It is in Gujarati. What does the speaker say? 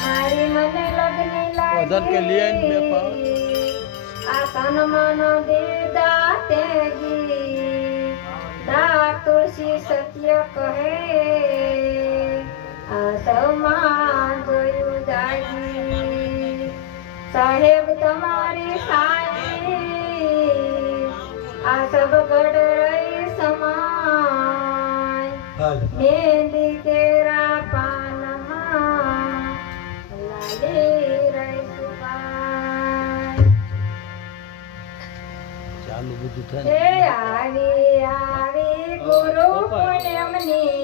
મારી મને લગ્ન વજન કે लिए इन बे पाव આ તન મન દીદા તેજી દા તુલસી સત્ય કહે આ સૌમાં જોયું જાગી સાહેબ તમારી સારી આ સબ ગઢ રહી સમાય મેંદી કેરા પાનમાં લાલી રહી સુભાઈ ચાલુ બધું થાય હે આવી આવી ગુરુ પૂનમની